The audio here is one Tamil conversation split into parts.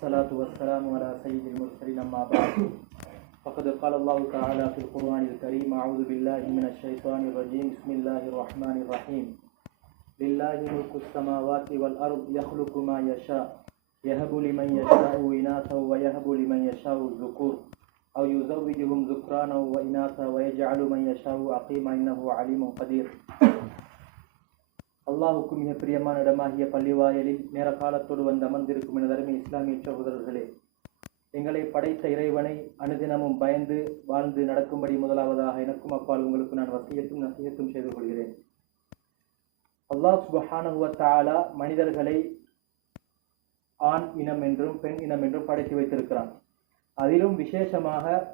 والصلاة والسلام على سيد المرسلين أما بعد فقد قال الله تعالى في القرآن الكريم أعوذ بالله من الشيطان الرجيم بسم الله الرحمن الرحيم لله ملك السماوات والأرض يخلق ما يشاء يهب لمن يشاء إناثا ويهب لمن يشاء الذكور أو يزوجهم ذكرانا وإناثا ويجعل من يشاء عقيما إنه عليم قدير. அல்லாஹுக்கு மிக பிரியமான இடமாகிய பள்ளிவாயலில் நேர காலத்தோடு வந்து அமர்ந்திருக்கும் எனதருமை இஸ்லாமிய சகோதரர்களே, எங்களை படைத்த இறைவனை அனுதினமும் பயந்து வாழ்ந்து நடக்கும்படி முதலாவதாக எனக்கும் அப்பால் உங்களுக்கு நான் வசியத்தும் நசியத்தும் செய்து கொள்கிறேன். அல்லாஹ் சுப்ஹானஹு வ தஆலா மனிதர்களை ஆண் இனம் என்றும் பெண் இனம் என்றும் படைத்து வைத்திருக்கிறான். அதிலும் விசேஷமாக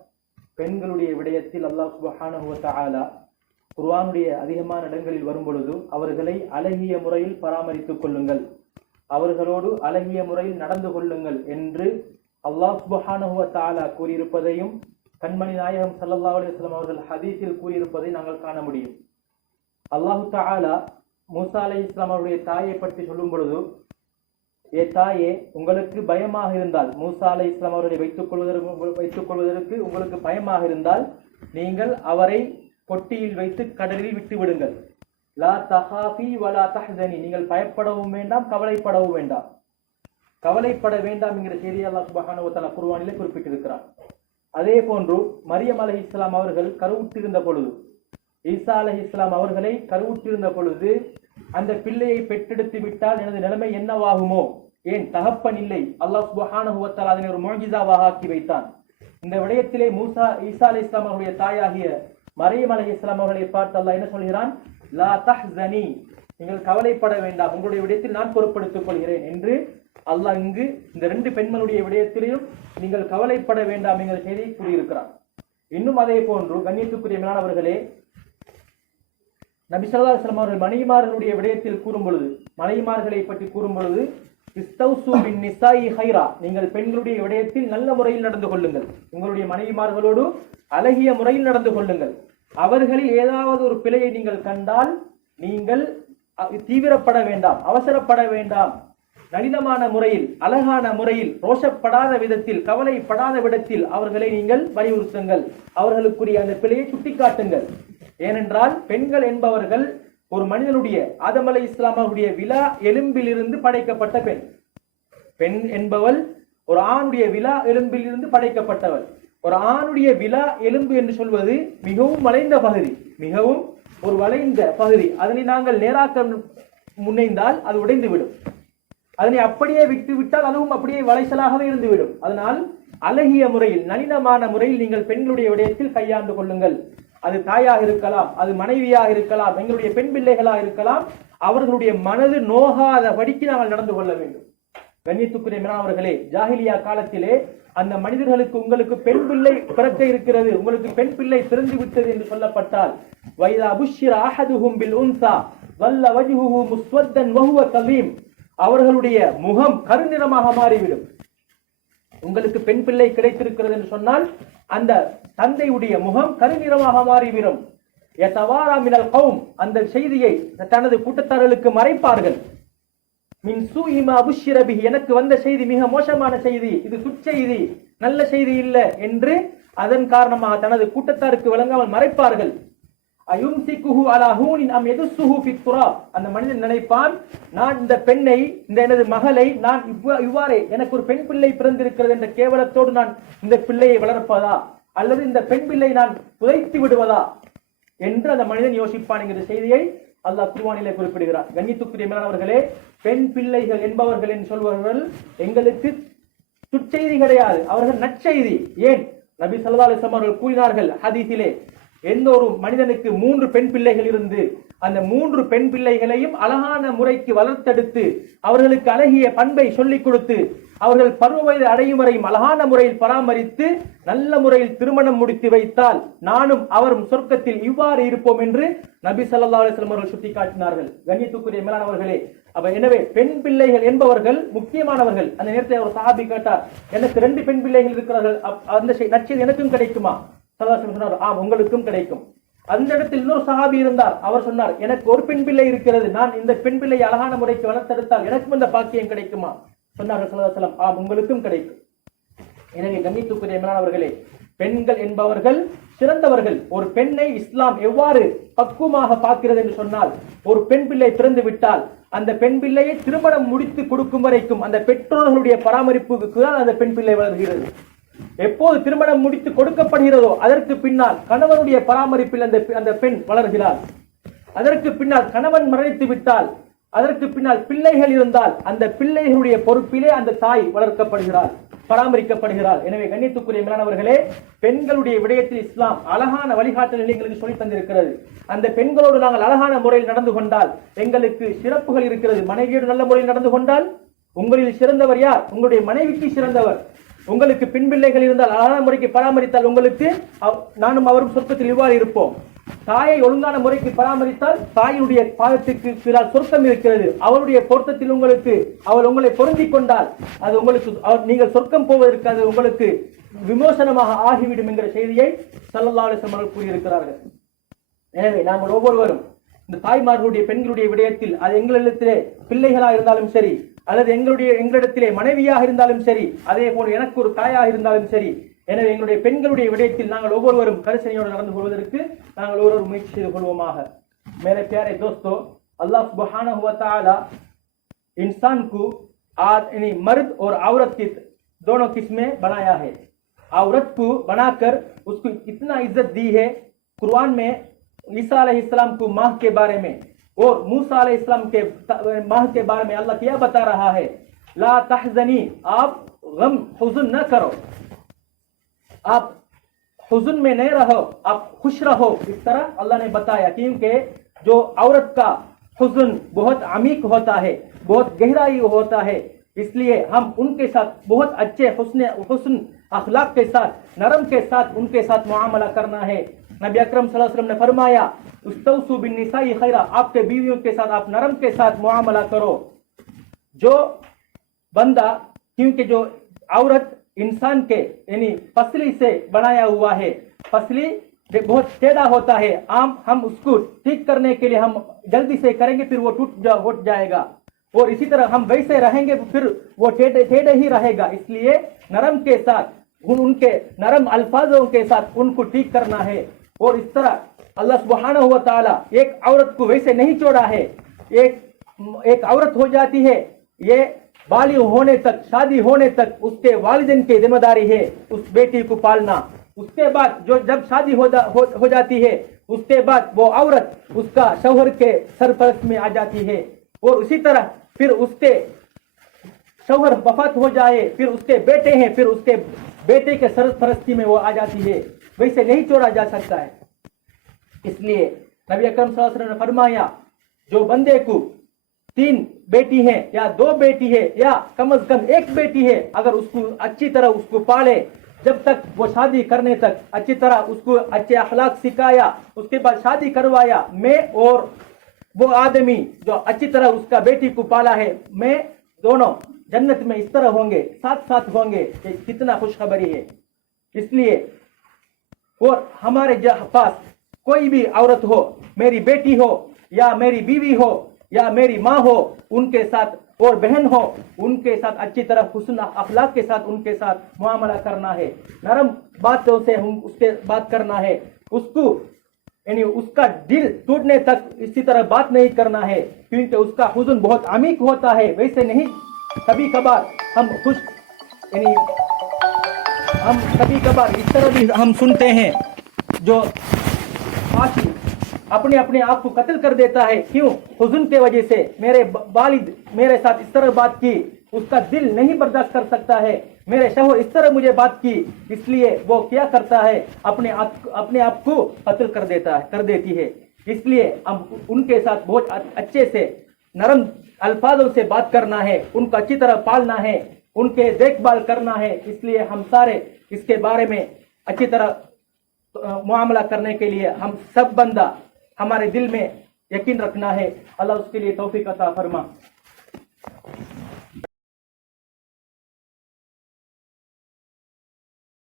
பெண்களுடைய விடயத்தில் அல்லாஹ் சுப்ஹானஹு வ தஆலா குர்ஆனுடைய அதிகமான இடங்களில் வரும் பொழுது அவர்களை அழகிய முறையில் பராமரித்துக் கொள்ளுங்கள், அவர்களோடு அழகிய முறையில் நடந்து கொள்ளுங்கள் என்று அல்லாஹ் சுப்ஹானஹு வ தஆலா கூறியிருப்பதையும் கண்மணி நாயகம் ஸல்லல்லாஹு அலைஹி வஸல்லம் அவர்கள் ஹதீஸில் கூறியிருப்பதை நாங்கள் காண முடியும். அல்லாஹு தஆலா மூசா அலைஹிஸ்ஸலாம் அவருடைய தாயை பற்றி சொல்லும் பொழுது, ஏ தாயே, உங்களுக்கு பயமாக இருந்தால், மூசா அலைஹிஸ்ஸலாம் அவர்களை வைத்துக் கொள்வதற்கு உங்களுக்கு பயமாக இருந்தால் நீங்கள் அவரை பொட்டியில் வைத்து கடலில் விட்டு விடுங்கள். லா தஹாஃபி வலா தஹ்ஸனி, நீங்கள் பயப்படவும் வேண்டாம் கவலைப்படவும் வேண்டாம். கவலைப்பட வேண்டாம் என்கிற செய்தியை அல்லாஹ் சுப்ஹானஹு வ தஆலா குர்ஆனிலே குறிப்பிட்டிருக்கிறார். அதே போன்று மரியம் அலைஹிஸ்ஸலாம் அவர்கள் கருவுற்றிருந்த பொழுது, ஈசா அலைஹிஸ்ஸலாம் அவர்களை கருவுற்றிருந்த பொழுது, அந்த பிள்ளையை பெற்றெடுத்து விட்டால் எனது நிலைமை என்னவாகுமோ, ஏன் தகப்பன் இல்லை, அல்லாஹ் சுப்ஹானஹு வ தஆலா அதனை ஒரு முஅஜிஸாவாக ஆக்கி வைத்தான். இந்த விடயத்திலே ஈசா அலைஹிஸ்ஸலாம் அவருடைய தாயாகிய மரியம் அலைஹிஸ்ஸலாம் அவர்களை பார்த்து அல்லாஹ் என்ன சொல்கிறான்? லா தஹ்ஸனி, நீங்கள் கவலைப்பட வேண்டாம், உங்களுடைய விடயத்தில் நான் பொறுப்படுத்திக் கொள்கிறேன் என்று அல்லாஹ் இங்கு இந்த ரெண்டு பெண்களுடைய விடயத்திலையும் நீங்கள் கவலைப்பட வேண்டாம் என்கிற செய்தியை கூறியிருக்கிறார். இன்னும் அதே போன்று கண்ணியத்துக்குரிய மேலானவர்களே, நபி ஸல்லல்லாஹு அலைஹி வஸல்லம் அவர்கள் மனைவிமார்களுடைய விடயத்தில் கூறும் பொழுது, மனைவிமார்களை பற்றி கூறும் பொழுது, இஸ்தௌசு பின் நிசாஇ ஹைரா, நீங்கள் பெண்களுடைய விடயத்தில் நல்ல முறையில் நடந்து கொள்ளுங்கள், உங்களுடைய மனைவிமார்களோடு அழகிய முறையில் நடந்து கொள்ளுங்கள். அவர்களில் ஏதாவது ஒரு பிழையை நீங்கள் கண்டால் நீங்கள் தீவிரப்பட வேண்டாம், அவசரப்பட வேண்டாம். நளினமான முறையில், அழகான முறையில், ரோஷப்படாத விதத்தில், கவலைப்படாத விதத்தில் அவர்களை நீங்கள் வலியுறுத்துங்கள், அவர்களுக்குரிய அந்த பிழையை சுட்டிக்காட்டுங்கள். ஏனென்றால் பெண்கள் என்பவர்கள் ஒரு மனிதனுடைய ஆதம் அலைஹிஸ்ஸலாம் அவருடைய விலா எலும்பிலிருந்து படைக்கப்பட்ட பெண். பெண் என்பவள் ஒரு ஆணுடைய விலா எலும்பிலிருந்து படைக்கப்பட்டவள். ஒரு ஆணுடைய விலா எலும்பு என்று சொல்வது மிகவும் வளைந்த பகுதி, மிகவும் ஒரு வளைந்த பகுதி. அதனை நாங்கள் நேராக்க முன்னைந்தால் அது உடைந்துவிடும். அதனை அப்படியே விட்டுவிட்டால் அதுவும் அப்படியே வளைசலாகவே இருந்துவிடும். அதனால் அழகிய முறையில், நளினமான முறையில் நீங்கள் பெண்களுடைய விடயத்தில் கையாண்டு கொள்ளுங்கள். அது தாயாக இருக்கலாம், அது மனைவியாக இருக்கலாம், எங்களுடைய பெண் பிள்ளைகளாக இருக்கலாம். அவர்களுடைய மனது நோகாதபடிக்கு நாங்கள் நடந்து கொள்ள வேண்டும். கண்ணியத்துக்குரிய மேலானவர்களே, ஜாஹிலியா காலத்திலே அந்த மனிதர்களுக்கு உங்களுக்கு பெண் பிள்ளை பிறக்க இருக்கிறது, உங்களுக்கு பெண் பிள்ளை பிறந்து விட்டது என்று சொல்லப்பட்டால், வைதா புஷ்ஷிர அஹதுஹும் பில் உன்ஸா வல்ல வஜ்ஹுஹு முஸ்வத்தன் வஹுவ கலீம், அவர்களுடைய முகம் கருநிறமாக மாறிவிடும். உங்களுக்கு பெண் பிள்ளை கிடைத்திருக்கிறது என்று சொன்னால் அந்த தந்தையுடைய முகம் கருநிறமாக மாறிவிடும். யதவாரா மினல் கௌம், அந்த செய்தியை தனது கூட்டத்தார்களுக்கு மறைப்பார்கள். மின் சூஇ மா புஷ்ஷிர பிஹி, எனக்கு வந்த செய்தி மிக மோசமான செய்தி, இது துச்செய்தி, நல்ல செய்தி இல்லை என்று அதன் காரணமாக தனது கூட்டத்தாருக்கு விளங்காமல் மறைப்பார்கள். அயும்சிகுஹு அலா ஹூனின் அம் யதுஸ்ஸுஹு ஃபித் துராப், அந்த மனிதன் நினைப்பான், நான் இந்த பெண்ணை, இந்த எனது மகளை நான் இவ்வாறே எனக்கு ஒரு பெண் பிள்ளை பிறந்திருக்கிறது என்ற கேவலத்தோடு நான் இந்த பிள்ளையை வளர்ப்பதா, அல்லது இந்த பெண் பிள்ளை நான் புதைத்து விடுவதா என்று அந்த மனிதன் யோசிப்பான் என்கிற செய்தியை அல்லாஹ் குர்ஆனிலே குறிப்பிடுகிறார். கண்ணியத்துக்குரிய மேலானவர்களே, பெண் பிள்ளைகள் என்பவர்கள் என்று சொல்பவர்கள் எங்களுக்கு துச்செய்தி கிடையாது, அவர்கள் நற்செய்தி. ஏன் நபி ஸல்லல்லாஹு அலைஹி வஸல்லம் அவர்கள் கூறினார்கள் ஹதீஸிலே, எந்த ஒரு மனிதனுக்கு 3 பெண் பிள்ளைகள் இருந்து அந்த 3 பெண் பிள்ளைகளையும் அழகான முறைக்கு வளர்த்தெடுத்து அவர்களுக்கு அழகிய பண்பை சொல்லிக் கொடுத்து அவர்கள் பருவ வயது அடையும் வரையும் அழகான முறையில் பராமரித்து நல்ல முறையில் திருமணம் முடித்து வைத்தால் நானும் அவரும் சொர்க்கத்தில் இவ்வாறு இருப்போம் என்று நபி ஸல்லல்லாஹு அலைஹி வஸல்லம் அவர்கள் சுட்டிக்காட்டினார்கள். கண்ணியத்துக்குரிய மேலானவர்களே, எனவே பெண் பிள்ளைகள் என்பவர்கள் முக்கியமானவர்கள். அந்த நேரத்தில் ஒரு சஹாபி கேட்டார், எனக்கு 2 பெண் பிள்ளைகள் இருக்கிறார்கள், அந்த நற்செய்தி எனக்கும் கிடைக்குமா? சொன்னார், உங்களுக்கும் கிடைக்கும். அந்த இடத்தில் இன்னொரு சஹாபி இருந்தார், அவர் சொன்னார், எனக்கு ஒரு பெண் பிள்ளை இருக்கிறது, நான் இந்த பெண் பிள்ளை அழகான முறைக்கு வளர்த்தெடுத்தால் எனக்கும் இந்த பாக்கியம் கிடைக்குமா? சொன்னார்கள் ஸல்லல்லாஹு அலைஹி வஸல்லம், ஆம் உங்களுக்கும் கிடைக்கும். எனவே கண்ணியத்துக்குரிய மேலானவர்களே, பெண்கள் என்பவர்கள் சிறந்தவர்கள். ஒரு பெண்ணை இஸ்லாம் எவ்வாறு பக்குவமாக பார்க்கிறது என்று சொன்னால், ஒரு பெண் பிள்ளை பிறந்து விட்டால் அந்த பெண் பிள்ளையை திருமணம் முடித்து கொடுக்கும் வரைக்கும் அந்த பெற்றோர்களுடைய பராமரிப்புக்கு தான் அந்த பெண் பிள்ளை வளர்கிறது. எப்போது திருமணம் முடித்து கொடுக்கப்படுகிறதோ அதற்கு பின்னால் கணவனுடைய பராமரிப்பில் அந்த பெண் வளர்கிறாள். அதற்கு பின்னால் கணவன் மரணித்து விட்டால், அதற்கு பின்னால் பிள்ளைகள் இருந்தால் அந்த பிள்ளைகளுடைய பொறுப்பிலே அந்த தாய் வளர்க்கப்படுகிறாள், பராமரிக்கப்படுகிறாள். எனவே கண்ணியத்துக்குரிய மேலானவர்களே, பெண்களுடைய விடயத்தில் இஸ்லாம் அழகான வழிகாட்டல்களை எங்களுக்கு சொல்லி தந்திருக்கிறது. அந்த பெண்களோடு நாங்கள் அழகான முறையில் நடந்து கொண்டால் எங்களுக்கு சிறப்புகள் இருக்கிறது. மனைவியோடு நல்ல முறையில் நடந்து கொண்டால் உங்களில் சிறந்தவர் யார்? உங்களுடைய மனைவிக்கு சிறந்தவர். உங்களுக்கு பெண் பிள்ளைகள் இருந்தால் அழகான முறைக்கு பராமரித்தால் உங்களுக்கு நானும் அவரும் சொர்க்கத்தில் இவ்வாறு இருப்போம். தாயை ஒழுங்கான முறைக்கு பராமரித்தால் தாயினுடைய பாதத்துக்கு பின்னால் சொர்க்கம் இருக்கிறது. அவளுடைய பொருத்தத்தில் அவள் உங்களை பொருந்திக் கொண்டால் அது உங்களுக்கு நீங்கள் சொர்க்கம் போவதற்கு அது உங்களுக்கு விமோசனமாக ஆகிவிடும் என்கிற செய்தியை ஸல்லல்லாஹு அலைஹி வஸல்லம் அவர்கள் கூறியிருக்கிறார்கள். எனவே நாங்கள் ஒவ்வொருவரும் இந்த தாய்மார்களுடைய பெண்களுடைய விடயத்தில் அது எங்களிடத்திலே பிள்ளைகளாக இருந்தாலும் சரி, அல்லது எங்களிடத்திலே மனைவியாக இருந்தாலும் சரி, அதே போல எனக்கு ஒரு தாயாக இருந்தாலும் சரி, எனவே எங்களுடைய பெண்களுடைய விடயத்தில் நாங்கள் ஒவ்வொருவரும் கரிசனையோடு நடந்து கொள்வதற்கு நாங்கள் ஒவ்வொரு முயற்சி செய்து கொள்வோமாக. मेरे प्यारे दोस्तों, अल्लाह सुब्हानहु व तआला इंसान को यानी मर्द और औरत की दोनों किस्में बनाया है. औरत को बनाकर उसको इतना इज्जत दी है. कुरान में ईसा अलैहिस्सलाम को माह के बारे में और मूसा अलैहिस्सलाम के माह के बारे में अल्लाह क्या बता रहा है? ला तहज़नी, आप गम हुज़न न करो, आप हुज़न में नहीं रहो, आप खुश रहो. इस तरह अल्लाह ने बताया, क्योंकि जो औरत का हुज़न बहुत अमीक होता है, बहुत गहराई होता है, इसलिए हम उनके साथ बहुत अच्छे हुस्न अखलाक के साथ, नरम के साथ उनके साथ मुआमला करना है. नबी अकरम सल्लल्लाहु अलैहि वसल्लम ने फरमाया, उस्तौसु बिन निसाई खैरा, आपके बीवियों के साथ आप नरम के साथ मुआमला करो. जो बंदा, क्योंकि जो औरत इंसान के यानी पसली से बनाया हुआ है, पसली बहुत टेढ़ा होता है, हम उसको ठीक करने के लिए हम जल्दी से करेंगे फिर वो टूट जाएगा, और इसी तरह हम वैसे रहेंगे फिर वो टेढ़े ही रहेगा. इसलिए नरम के साथ उनके नरम अल्फाजों के साथ उनको ठीक करना है. और इस तरह अल्लाह सुब्हानहु व तआला एक औरत को वैसे नहीं छोड़ा है. एक औरत हो जाती है, ये बालिग होने तक, शादी होने तक उसके वालिदैन की जिम्मेदारी है उस बेटी को पालना. उसके बाद जब शादी हो जाती है, उसके बाद वो औरत उसका शौहर के सरपरस्त में आ जाती है. और उसी तरह फिर उसके शौहर वफात हो जाए, फिर उसके बेटे हैं, फिर उसके बेटे के सरपरस्ती में वो आ जाती है. वैसे नहीं छोड़ा जा सकता है. इसलिए नबी अकरम सल्लल्लाहु अलैहि वसल्लम ने फरमाया, जो बंदे को 3 बेटी है या 2 बेटी है या कम से कम 1 बेटी है, अगर उसको अच्छी तरह उसको पाले, जब तक वो शादी करने तक अच्छी तरह उसको अच्छे अखलाक सिखाया, उसके बाद शादी करवाया, मैं और वो आदमी जो अच्छी तरह उसका बेटी को पाला है, मैं दोनों जन्नत में इस तरह होंगे, साथ साथ होंगे. ये कितना खुशखबरी है. इसलिए और हमारे पास कोई भी औरत हो, मेरी बेटी हो या मेरी बीवी हो या मेरी माँ हो, उनके साथ और बहन हो, उनके साथ अच्छी तरह हुस्न अखलाक के साथ उनके साथ मुआमला करना है. नरम बातों से हम उसके बात करना है. उसको यानी उसका दिल टूटने तक इसी तरह बात नहीं करना है, क्योंकि उसका हुज़न बहुत अमीक होता है. वैसे नहीं, कभी कभार हम कभी कभार इस तरह भी हम सुनते हैं, जो फांसी अपने आप को कत्ल कर देता है. क्यों? हुज़न के वजह से मेरे वालिद मेरे साथ इस तरह बात की, उसका दिल नहीं बर्दाश्त कर सकता है, मेरे शौहर इस तरह मुझे बात की, इसलिए वो क्या करता है, अपने आप को कत्ल कर देती है. इसलिए हम उनके साथ बहुत अच्छे से नरम अल्फाजों से बात करना है, उनको अच्छी तरह पालना है, उनके देखभाल करना है. इसलिए हम सारे इसके बारे में अच्छी तरह मुआमला करने के लिए हम सब बंदा हमारे दिल में यकीन रखना है. अल्लाह उसके लिए तौफीक अता फरमा.